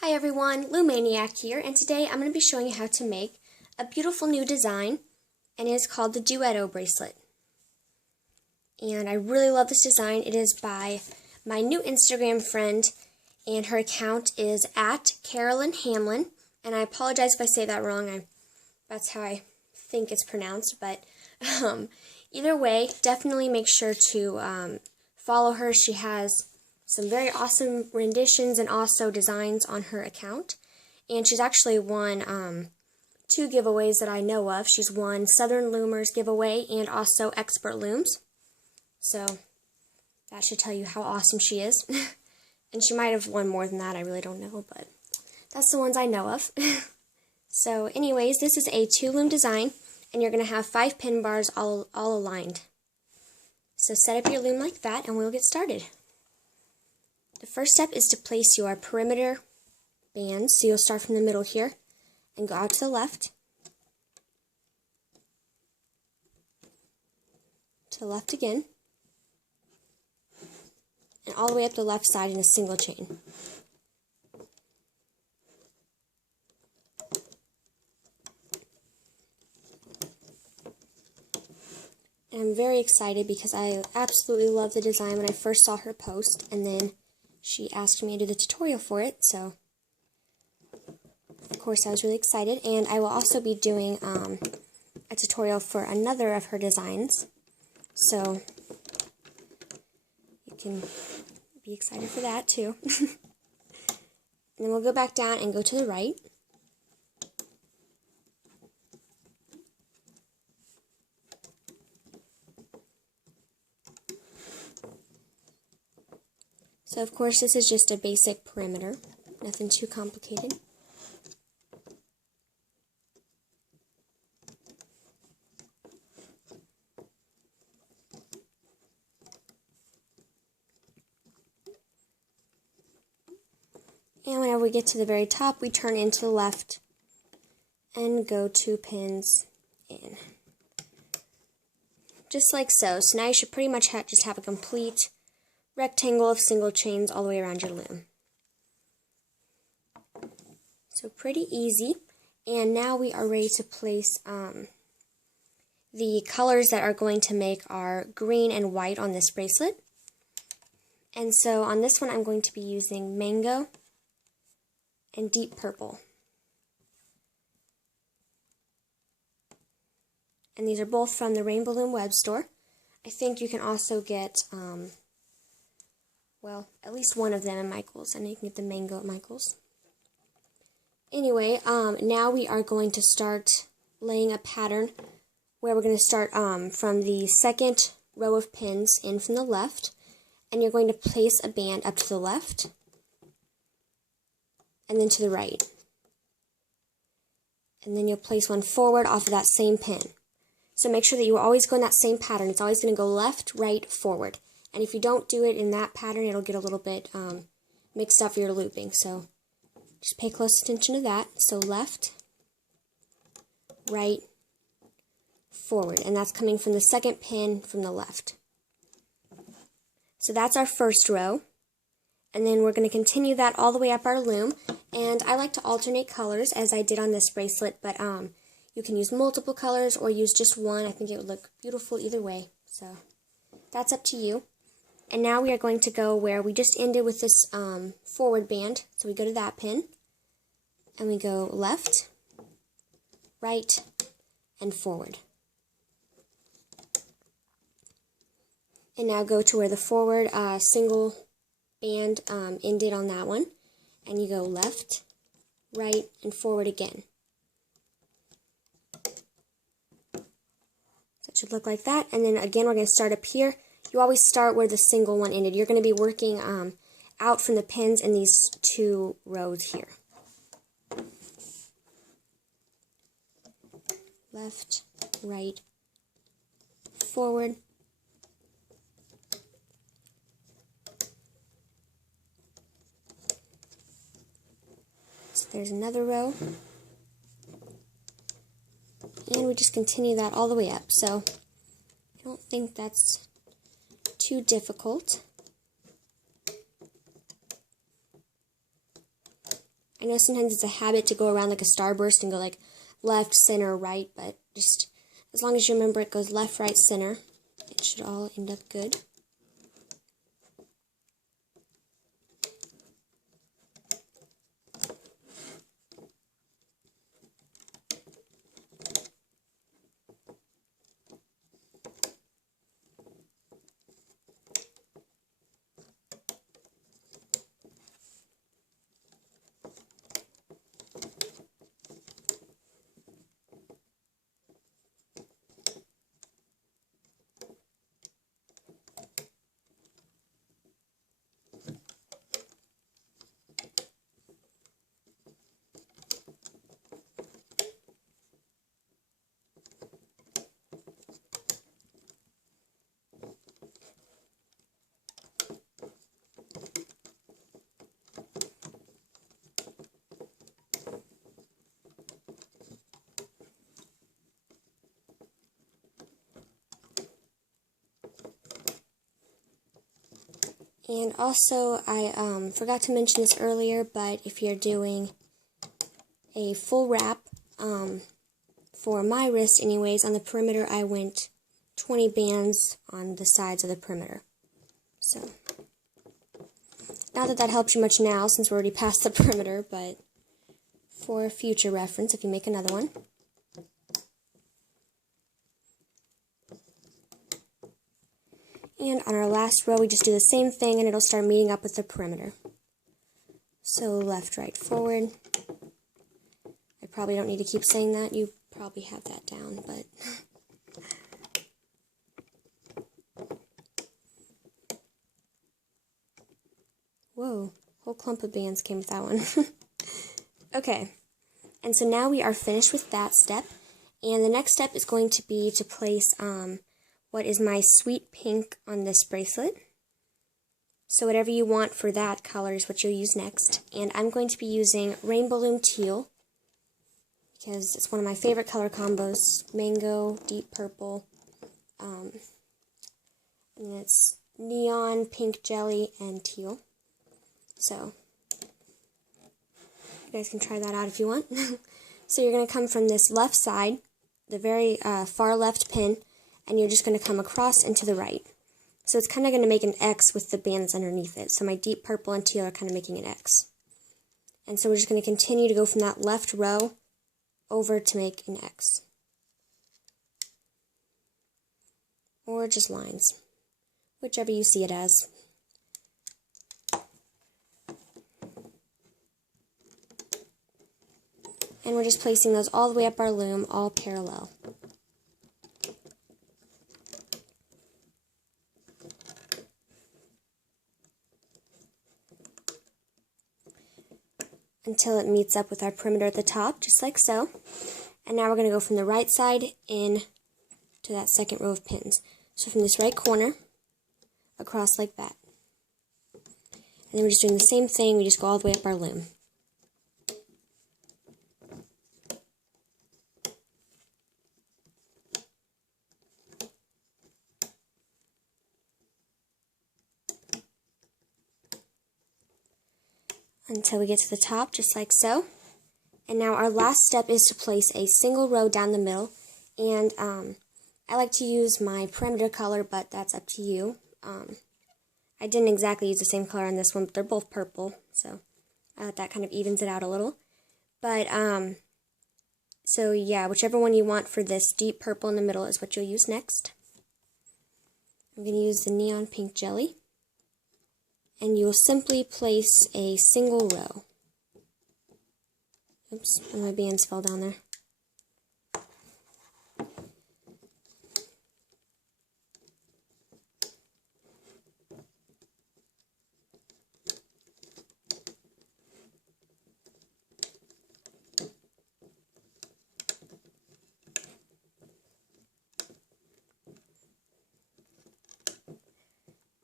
Hi everyone, Loom here, and today I'm going to be showing you how to make a beautiful new design, and it is called the Duetto bracelet. And I really love this design. It is by my new Instagram friend, and her account is at Carolyn Hamlin, and I apologize if I say that wrong. That's how I think it's pronounced, but either way, definitely make sure to follow her. She has some very awesome renditions and also designs on her account. And she's actually won 2 giveaways that I know of. She's won Southern Loomers giveaway and also Expert Looms. So that should tell you how awesome she is. And she might have won more than that, I really don't know, but that's the ones I know of. So anyways, this is a 2-loom design, and you're going to have 5 pin bars all aligned. So set up your loom like that, and we'll get started. The first step is to place your perimeter bands. So you'll start from the middle here and go out to the left, to the left again, and all the way up the left side in a single chain. And I'm very excited because I absolutely love the design when I first saw her post, and then she asked me to do the tutorial for it, so of course I was really excited. And I will also be doing a tutorial for another of her designs, so you can be excited for that too. And then we'll go back down and go to the right. So of course this is just a basic perimeter, nothing too complicated. And whenever we get to the very top, we turn into the left and go 2 pins in. Just like so. So now you should pretty much just have a complete rectangle of single chains all the way around your loom. So pretty easy. And now we are ready to place the colors that are going to make our green and white on this bracelet. And so on this one I'm going to be using mango and deep purple. And these are both from the Rainbow Loom web store. I think you can also get well, at least one of them at Michael's. I know you can get the mango at Michael's. Anyway, now we are going to start laying a pattern where we're going to start from the second row of pins in from the left, and you're going to place a band up to the left and then to the right. And then you'll place one forward off of that same pin. So make sure that you always go in that same pattern. It's always going to go left, right, forward. And if you don't do it in that pattern, it'll get a little bit mixed up for your looping. So just pay close attention to that. So left, right, forward. And that's coming from the second pin from the left. So that's our first row. And then we're going to continue that all the way up our loom. And I like to alternate colors as I did on this bracelet, but you can use multiple colors or use just one. I think it would look beautiful either way. So that's up to you. And now we are going to go where we just ended with this forward band. So we go to that pin, and we go left, right, and forward. And now go to where the forward single band ended on that one, and you go left, right, and forward again. So it should look like that. And then again, we're going to start up here. You always start where the single one ended. You're going to be working out from the pins in these 2 rows here. Left, right, forward. So there's another row. And we just continue that all the way up. So I don't think that's too difficult. I know sometimes it's a habit to go around like a starburst and go like left, center, right, but just as long as you remember it goes left, right, center, it should all end up good. And also, I forgot to mention this earlier, but if you're doing a full wrap, for my wrist anyways, on the perimeter I went 20 bands on the sides of the perimeter. So, not that that helps you much now since we're already past the perimeter, but for future reference if you make another one. And on our last row, we just do the same thing and it'll start meeting up with the perimeter. So left, right, forward. I probably don't need to keep saying that. You probably have that down, but... Whoa, whole clump of bands came with that one. Okay, and so now we are finished with that step. And the next step is going to be to place what is my sweet pink on this bracelet. So whatever you want for that color is what you'll use next. And I'm going to be using Rainbow Loom Teal because it's one of my favorite color combos. Mango, deep purple, and it's neon, pink jelly, and teal. So you guys can try that out if you want. So you're going to come from this left side, the very far left pin, and you're just going to come across and to the right. So it's kind of going to make an X with the bands underneath it. So my deep purple and teal are kind of making an X. And so we're just going to continue to go from that left row over to make an X. Or just lines, whichever you see it as. And we're just placing those all the way up our loom, all parallel. Until it meets up with our perimeter at the top, just like so. And now we're going to go from the right side in to that second row of pins. So from this right corner, across like that. And then we're just doing the same thing, we just go all the way up our loom. Until we get to the top, just like so. And now our last step is to place a single row down the middle. And I like to use my perimeter color, but that's up to you. I didn't exactly use the same color on this one, but they're both purple, so that kind of evens it out a little. But, so yeah, whichever one you want for this deep purple in the middle is what you'll use next. I'm going to use the neon pink jelly. And you will simply place a single row. Oops, my bands fell down there.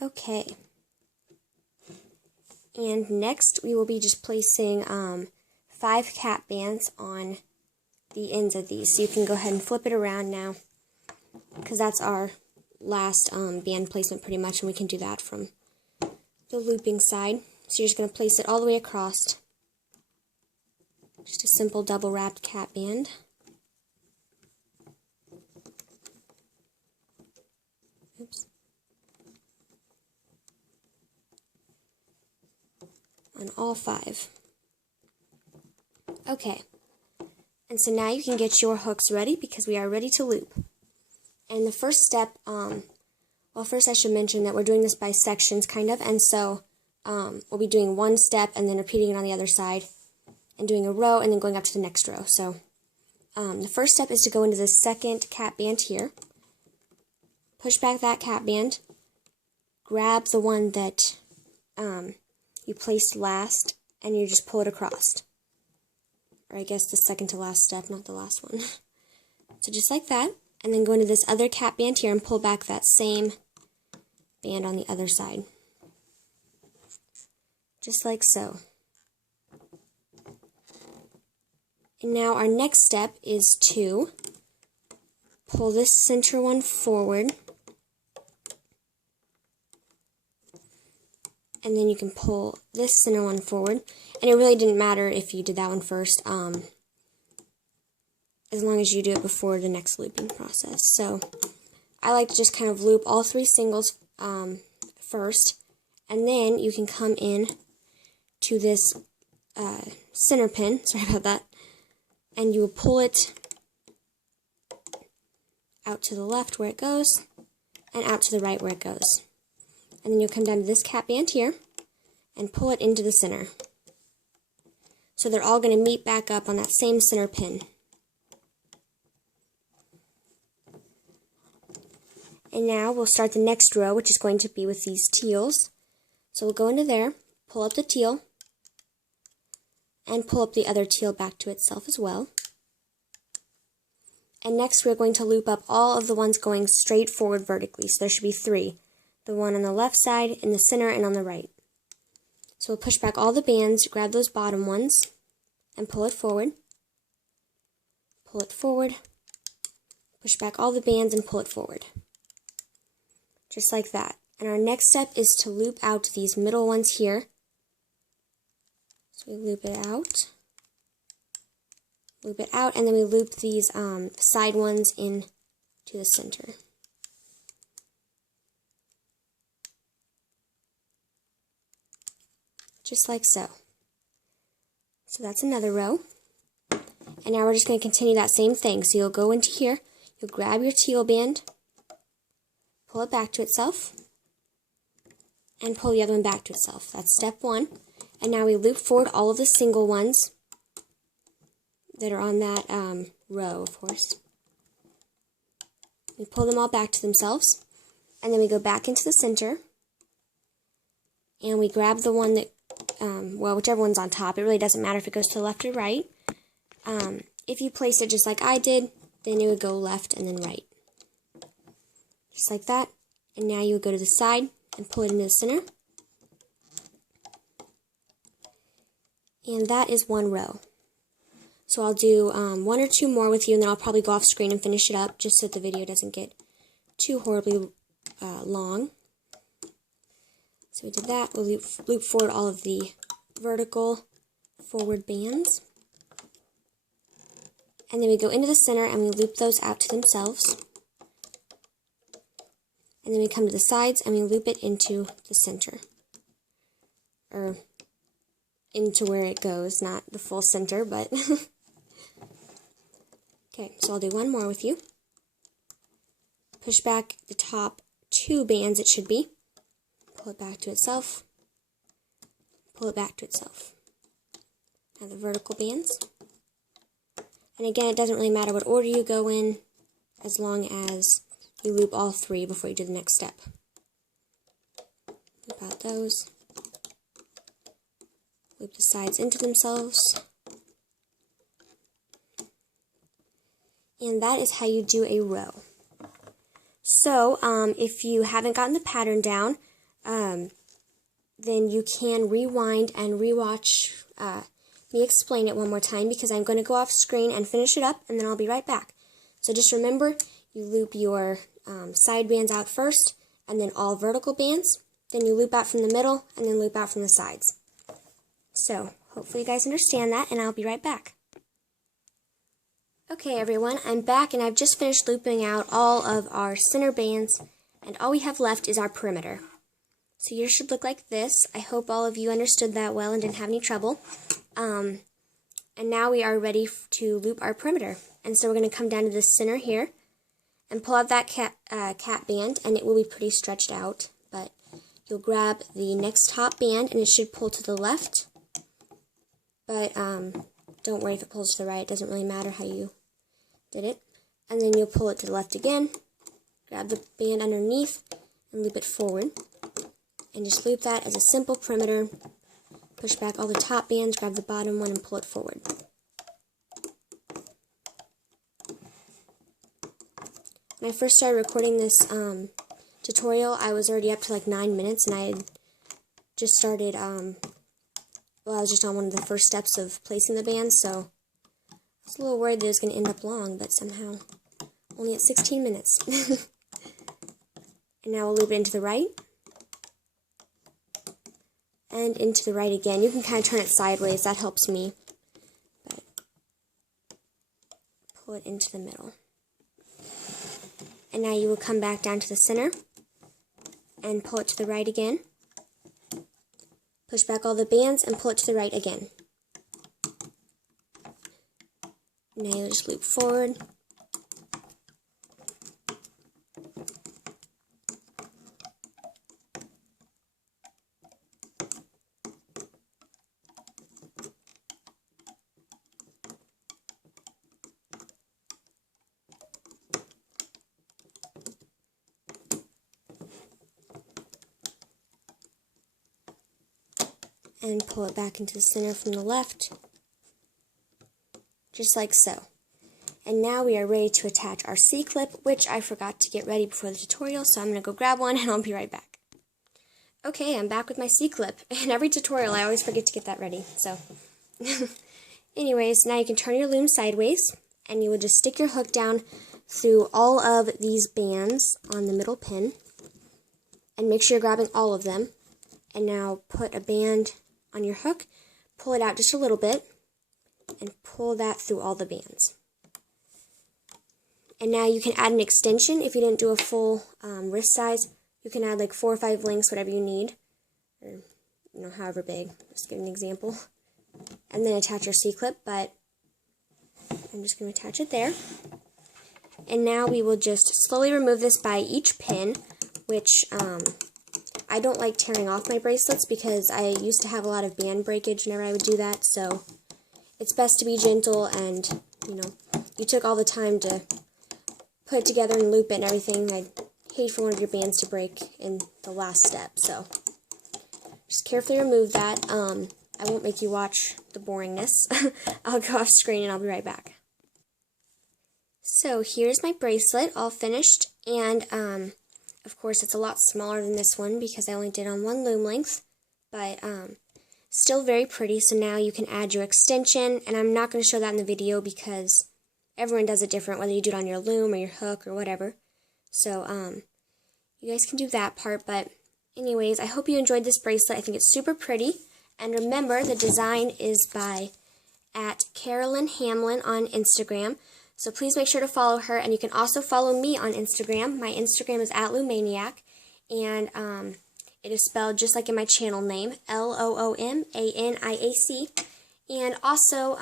Okay. And next we will be just placing 5 cap bands on the ends of these. So you can go ahead and flip it around now, because that's our last band placement pretty much, and we can do that from the looping side. So you're just going to place it all the way across. Just a simple double wrapped cap band. Oops. On all 5. Okay. And so now you can get your hooks ready because we are ready to loop. And the first step, well, first I should mention that we're doing this by sections, kind of, and so we'll be doing one step and then repeating it on the other side, and doing a row and then going up to the next row. So the first step is to go into the second cap band here, push back that cap band, grab the one that you placed last, and you just pull it across. Or I guess the second to last step, not the last one. So just like that, and then go into this other cap band here and pull back that same band on the other side. Just like so. And now our next step is to pull this center one forward, and then you can pull this center one forward. And it really didn't matter if you did that one first, as long as you do it before the next looping process. So I like to just kind of loop all 3 singles first, and then you can come in to this center pin, sorry about that, and you will pull it out to the left where it goes, and out to the right where it goes. And then you'll come down to this cap band here, and pull it into the center. So they're all going to meet back up on that same center pin. And now we'll start the next row, which is going to be with these teals. So we'll go into there, pull up the teal, and pull up the other teal back to itself as well. And next we're going to loop up all of the ones going straight forward vertically. So there should be 3. The one on the left side, in the center, and on the right. So we'll push back all the bands, grab those bottom ones, and pull it forward. Pull it forward. Push back all the bands and pull it forward. Just like that. And our next step is to loop out these middle ones here. So we loop it out, and then we loop these side ones in to the center. Just like so. So that's another row. And now we're just going to continue that same thing. So you'll go into here, you'll grab your teal band, pull it back to itself, and pull the other one back to itself. That's step 1. And now we loop forward all of the single ones that are on that row, of course. We pull them all back to themselves, and then we go back into the center, and we grab the one that, well, whichever one's on top. It really doesn't matter if it goes to the left or right. If you place it just like I did, then it would go left and then right. Just like that. And now you would go to the side and pull it into the center. And that is 1 row. So I'll do 1 or 2 more with you, and then I'll probably go off screen and finish it up, just so the video doesn't get too horribly long. So we did that. We'll loop forward all of the vertical forward bands. And then we go into the center and we loop those out to themselves. And then we come to the sides and we loop it into the center. Or into where it goes, not the full center, but okay, so I'll do 1 more with you. Push back the top 2 bands, it should be. Pull it back to itself. Pull it back to itself. Now the vertical bands. And again, it doesn't really matter what order you go in, as long as you loop all 3 before you do the next step. Loop out those. Loop the sides into themselves. And that is how you do a row. So, if you haven't gotten the pattern down, then you can rewind and rewatch me explain it one more time, because I'm going to go off screen and finish it up, and then I'll be right back. So just remember, you loop your side bands out first, and then all vertical bands. Then you loop out from the middle, and then loop out from the sides. So, hopefully you guys understand that, and I'll be right back. Okay everyone, I'm back and I've just finished looping out all of our center bands, and all we have left is our perimeter. So yours should look like this. I hope all of you understood that well and didn't have any trouble. And now we are ready to loop our perimeter. And so we're going to come down to the center here and pull out that cat band, and it will be pretty stretched out. But you'll grab the next top band and it should pull to the left. But don't worry if it pulls to the right, it doesn't really matter how you did it. And then you'll pull it to the left again, grab the band underneath, and loop it forward. And just loop that as a simple perimeter. Push back all the top bands, grab the bottom one, and pull it forward. When I first started recording this tutorial, I was already up to like 9 minutes, and I had just started, I was just on one of the first steps of placing the bands, so I was a little worried that it was going to end up long, but somehow only at 16 minutes. And now we'll loop it into the right, and into the right again. You can kind of turn it sideways, that helps me, but pull it into the middle. And now you will come back down to the center, and pull it to the right again. Push back all the bands and pull it to the right again. Now you'll just loop forward. And pull it back into the center from the left, just like so. And now we are ready to attach our C-clip, which I forgot to get ready before the tutorial, so I'm going to go grab one and I'll be right back. Okay, I'm back with my C-clip. In every tutorial I always forget to get that ready, so. Anyways, now you can turn your loom sideways, and you will just stick your hook down through all of these bands on the middle pin, and make sure you're grabbing all of them. And now put a band on your hook, pull it out just a little bit, and pull that through all the bands. And now you can add an extension. If you didn't do a full wrist size, you can add like 4 or 5 links, whatever you need, or however big. Just give an example. And then attach your C-clip, but I'm just going to attach it there. And now we will just slowly remove this by each pin, which I don't like tearing off my bracelets because I used to have a lot of band breakage whenever I would do that, so it's best to be gentle, and, you took all the time to put it together and loop it and everything. I'd hate for one of your bands to break in the last step, so just carefully remove that. I won't make you watch the boringness. I'll go off screen and I'll be right back. So here's my bracelet all finished, and of course, it's a lot smaller than this one because I only did on 1 loom length, but still very pretty. So now you can add your extension, and I'm not going to show that in the video because everyone does it different, whether you do it on your loom or your hook or whatever. So you guys can do that part, but anyways, I hope you enjoyed this bracelet. I think it's super pretty, and remember, the design is by @Carolyn Hamlin on Instagram. So please make sure to follow her, and you can also follow me on Instagram. My Instagram is @LoomManiac, and it is spelled just like in my channel name, LOOMANIAC. And also,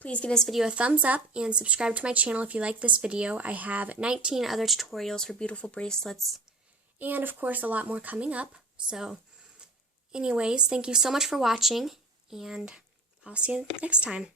please give this video a thumbs up and subscribe to my channel if you like this video. I have 19 other tutorials for beautiful bracelets, and of course a lot more coming up. So anyways, thank you so much for watching, and I'll see you next time.